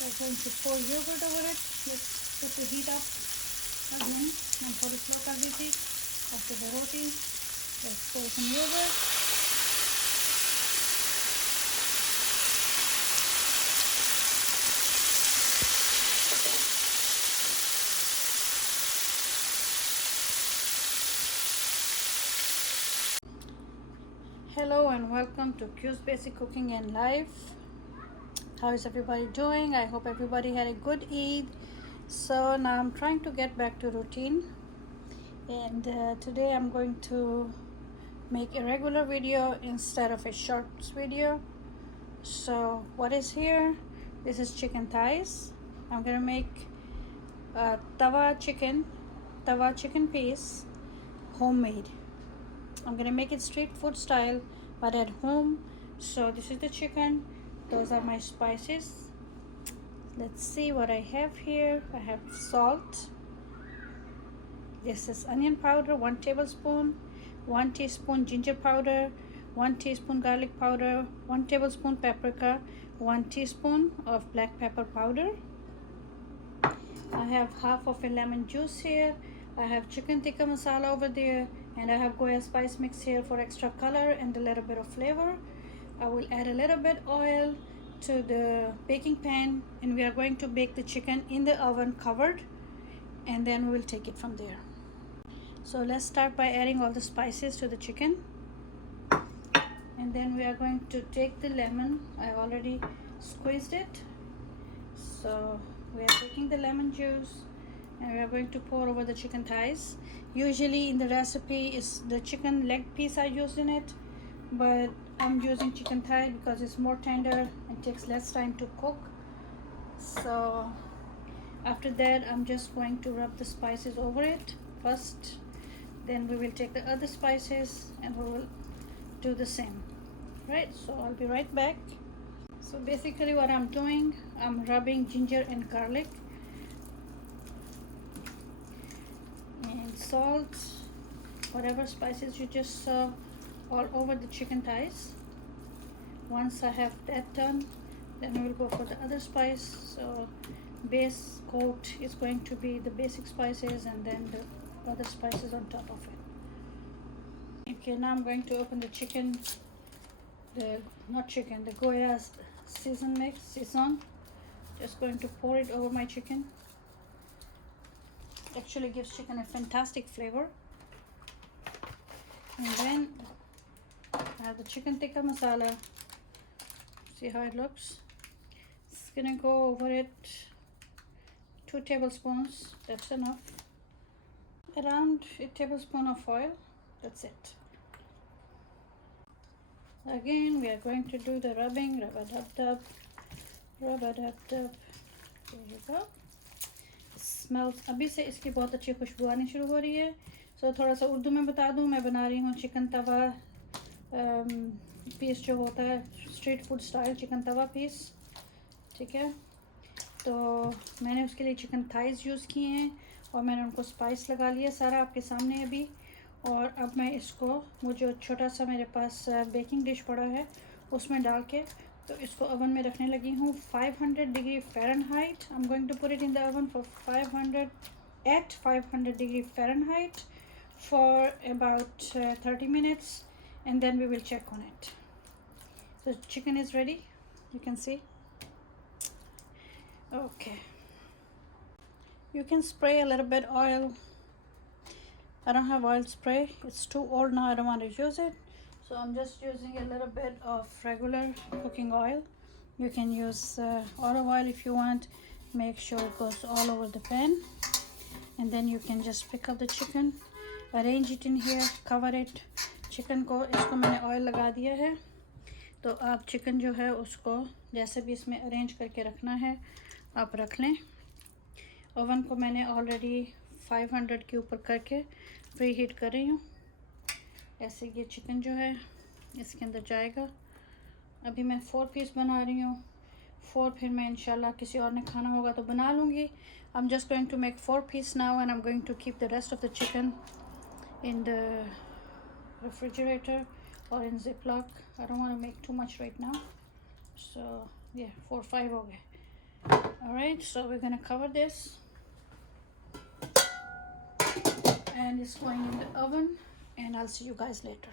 We're going to pour yogurt over it. Let's put the heat up again. I'm थोड़ी slow कर दी थी after the roti. Let's pour some yogurt. Hello and welcome to Q's Basic Cooking and Life. How is everybody doing? I hope everybody had a good Eid. So now I'm trying to get back to routine, and today I'm going to make a regular video instead of a shorts video. So what is here? This is chicken thighs. I'm gonna make tawa chicken piece, homemade. I'm gonna make it street food style but at home. So this is the chicken, those are my spices. Let's see what I have here. I have salt, this is onion powder, 1 tablespoon, 1 teaspoon ginger powder, 1 teaspoon garlic powder, 1 tablespoon paprika, 1 teaspoon of black pepper powder. I have half of a lemon juice here. I have chicken tikka masala over there, and I have goya spice mix here for extra color and a little bit of flavor. I will add a little bit oil to the baking pan, and we are going to bake the chicken in the oven covered, and then we will take it from there. So let's start by adding all the spices to the chicken, and then we are going to take the lemon. I already squeezed it, so we are taking the lemon juice and we are going to pour over the chicken thighs. Usually in the recipe is the chicken leg piece I used in it, but I'm using chicken thigh because it's more tender and takes less time to cook. So after that I'm just going to rub the spices over it first, then we will take the other spices and we will do the same. Right, so I'll be right back. So basically what I'm doing, I'm rubbing ginger and garlic and salt, whatever spices you just saw, all over the chicken thighs. Once I have that done, then we will go for the other spice. So base coat is going to be the basic spices and then the other spices on top of it. Okay, now I'm going to open the chicken, the goya season mix. Just going to pour it over my chicken. Actually gives chicken a fantastic flavor. And then I have the chicken tikka masala. See how it looks? It's gonna go over it 2 tablespoons. That's enough. Around a tablespoon of oil. That's it. Again we are going to do the rubbing. Rub a dub dub. There you go. Smells अभी से इसकी बहुत अच्छी खुशबू आनी शुरू हो रही है. सो थोड़ा सा उर्दू में बता दूं, मैं बना रही हूँ चिकन तवा पीस जो होता है स्ट्रीट फूड स्टाइल चिकन तवा पीस. ठीक है, तो मैंने उसके लिए चिकन थाइज यूज़ किए हैं और मैंने उनको स्पाइस लगा लिया सारा आपके सामने अभी. और अब मैं इसको, वो जो छोटा सा मेरे पास बेकिंग डिश पड़ा है उसमें डाल के तो इसको ओवन में रखने लगी हूँ 500 degree Fahrenheit. I am going to put it in the oven for 500 degree Fahrenheit for about 30 minutes, and then we will check on it. So chicken is ready, you can see. Okay, you can spray a little bit oil. I don't have oil spray, it's too old now, I don't want to use it. So I'm just using a little bit of regular cooking oil. You can use olive oil if you want. Make sure it goes all over the pan. And then you can just pick up the chicken, arrange it in here, cover it. Chicken को, इसको मैंने oil लगा दिया है, तो आप chicken जो है उसको जैसे भी इसमें अरेंज करके रखना है आप रख लें. ओवन को मैंने ऑलरेडी 500 के ऊपर करके प्री हीट कर रही हूँ. ऐसे ये चिकन जो है इसके अंदर जाएगा. अभी मैं 4 पीस बना रही हूँ. 4 फिर मैं इंशाल्लाह किसी और ने खाना होगा तो बना लूँगी. I am just going to make 4 piece now and I am going to keep the rest of the chicken in the refrigerator or in ziploc. I don't want to make too much right now. So yeah, 4 5 हो गए. All right, so we're gonna cover this, and it's going in the oven, and I'll see you guys later.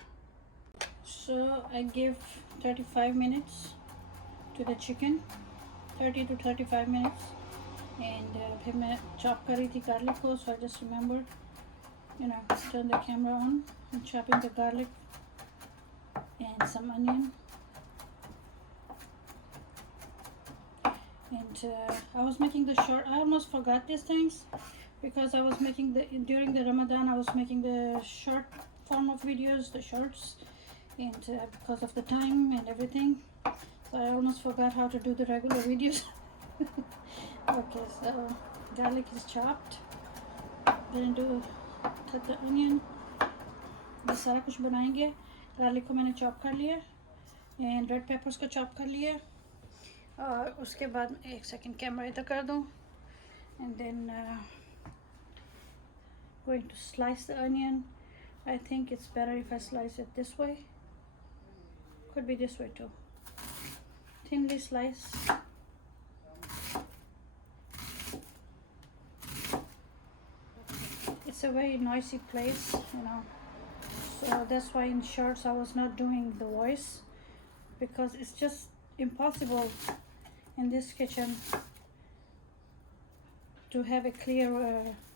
So I give 35 minutes to the chicken, 30 to 35 minutes, and फिर मैं chop कर रही थी garlic को, so I just remembered, turn the camera on. I'm chopping the garlic and some onion, and I was making the short. I almost forgot these things because I was making during the Ramadan. I was making the short form of videos, the shorts, and because of the time and everything, so I almost forgot how to do the regular videos. Okay, so garlic is chopped. Gonna do cut the onion. ये सारा कुछ बनाएंगे. Garlic को मैंने chop कर लिया and red papers को chop कर लिया, और उसके बाद एक सेकंड कैमरा इधर कर दूँ, and then going to slice the onion. I think it's better if I slice it this way. Could be this way too. Thinly slice. It's a very noisy place, so that's why in shorts I was not doing the voice, because it's just impossible in this kitchen to have a clear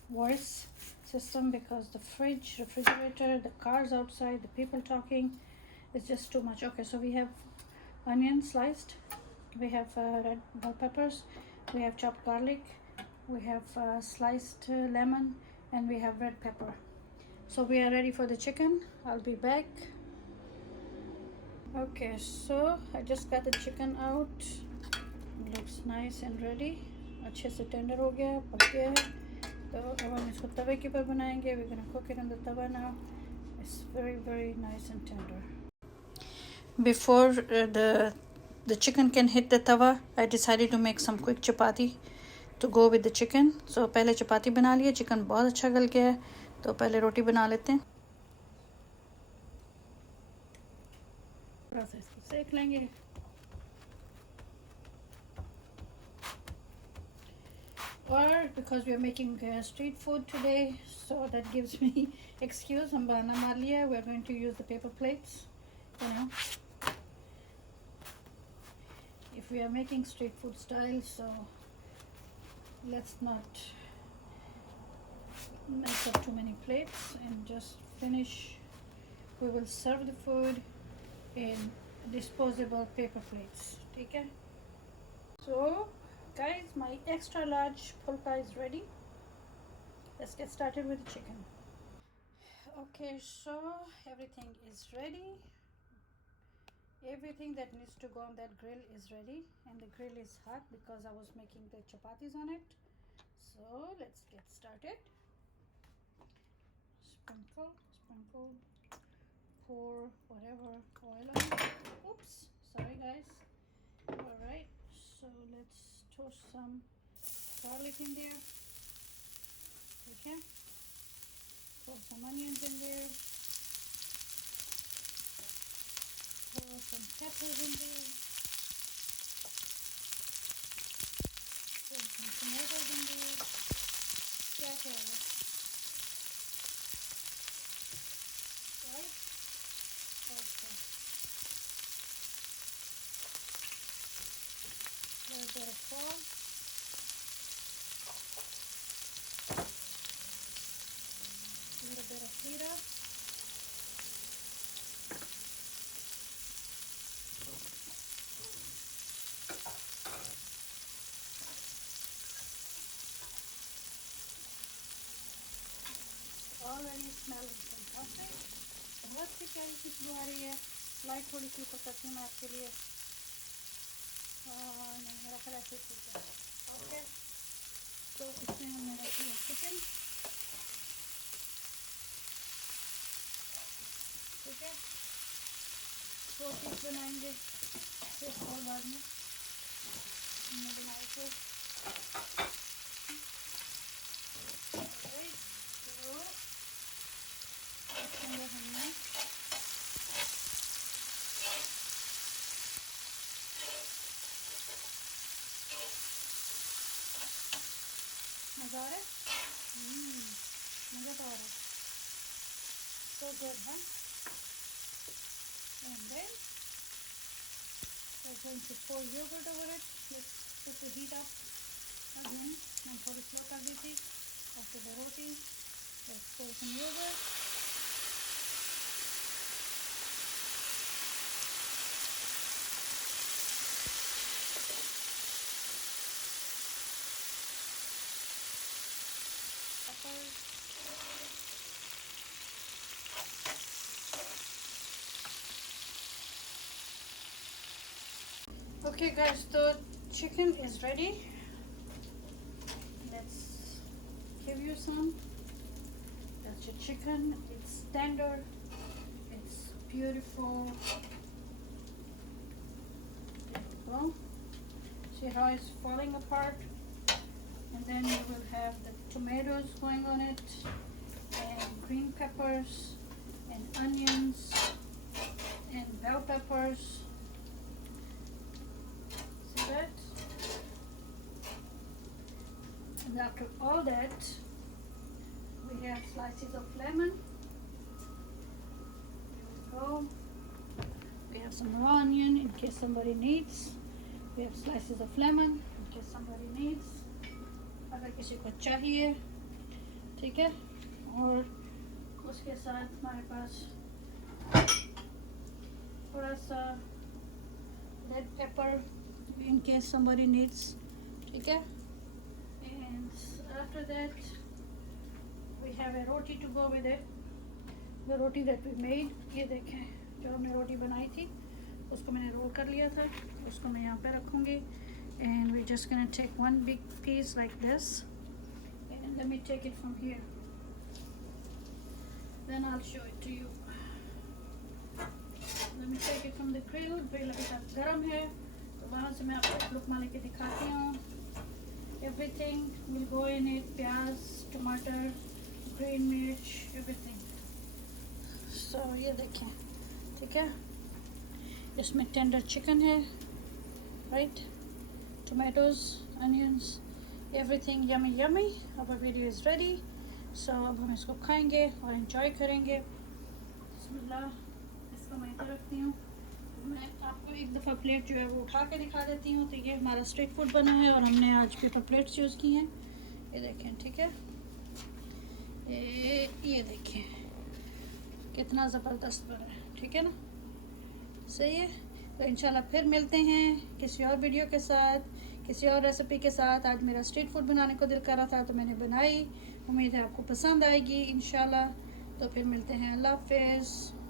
voice system, because the fridge, refrigerator, the cars outside, the people talking, it's just too much. Okay, so we have onion sliced, we have red bell peppers, we have chopped garlic, we have sliced lemon, and we have red pepper. So we are ready for the chicken. I'll be back. Okay, so I just got the chicken out. It looks nice and ready. अच्छे से tender हो गया, पक गया है. तो अब हम इसको तवे के ऊपर बनाएंगे. We're gonna cook it on the tawa now. It's very, very nice and tender. Before the chicken can hit the tawa, I decided to make some quick chapati to go with the chicken. So पहले चपाती बना लिए. Chicken बहुत अच्छा गल गया है, तो पहले रोटी बना लेते हैं. थोड़ा सा इसको सेक लेंगे. Or because we are making street food today, so that gives me excuse. हम बनाना मार लिया. We are going to use the paper plates. If we are making street food style, so let's not mess up too many plates and just finish. We will serve the food in disposable paper plates. Okay? So guys, my extra large pulka is ready. Let's get started with the chicken. Okay, so everything is ready. Everything that needs to go on that grill is ready, and the grill is hot because I was making the chapatis on it. So let's get started. Sprinkle, pour whatever oil on it. Oops, sorry guys. All right, so let's toast some garlic in there. Okay, pour some onions in there. Pour some peppers in there. Pour some tomatoes in there. Yeah, okay. Right? Okay. A little bit of salt. A little bit of pita. Already smelling fantastic. बहुत सी प्यारी खुशबू आ रही है. Light थोड़ी सी ऊपर करती हूँ मैं आपके लिए. नहीं, मेरा ख्याल ऐसे ठीक है. ओके, तो इसमें हमने रख दिया चिकन. ठीक है, 4 पीस बनाएंगे, सिर्फ और बाद में हमने बनाए थे. हमने मज़ा आ रहा है। मज़ा तो आ रहा है। So good, huh? And then we're going to pour yogurt over it. Let's put the heat up again. I'm थोड़ी slow कर दी थी after the roti. Let's pour some yogurt. Peppers. Okay guys, the chicken is ready. Let's give you some. That's your chicken. It's tender. It's beautiful. There you go. See how it's falling apart? And then you will have the tomatoes going on it, and green peppers, and onions, and bell peppers. See that? And after all that, we have slices of lemon. There we go. We have some raw onion in case somebody needs. We have slices of lemon in case somebody needs. अगर किसी को चाहिए, ठीक है। और उसके साथ हमारे पास थोड़ा सा red pepper in case somebody needs, ठीक है। And after that we have a roti to go with it. The roti that we made, ये देखें, जो हमने रोटी बनाई थी उसको मैंने रोल कर लिया था, उसको मैं यहाँ पे रखूँगी। And we're just gonna take one big piece like this, and let me take it from here, then I'll show it to you. Let me take it from the grill. Grill अभी तक गर्म है, तो वहाँ से मैं आपको लुकमा लेके दिखाती हूँ। Everything will go in it, प्याज, टमाटर, green मिर्च, everything. So ये देखें, ठीक है। इसमें टेंडर चिकन है, right? Tomatoes, onions, everything yummy yummy. Our video is ready. So अब हम इसको खाएंगे और enjoy करेंगे। बिस्मिल्लाह। इसको मैं इधर रखती हूँ। मैं आपको एक दफ़ा प्लेट जो है वो उठा के दिखा देती हूँ। तो ये हमारा स्ट्रीट फूड बना है और हमने आज पेपर प्लेट्स यूज़ की हैं। ये देखें, ठीक है। ये देखें कितना ज़बरदस्त बना है, ठीक है ना। सही है। तो इंशाल्लाह फिर मिलते हैं किसी और वीडियो के साथ, किसी और रेसिपी के साथ। आज मेरा स्ट्रीट फूड बनाने को दिल कर रहा था तो मैंने बनाई। उम्मीद है आपको पसंद आएगी इंशाल्लाह। तो फिर मिलते हैं। अल्लाह हाफ़िज़।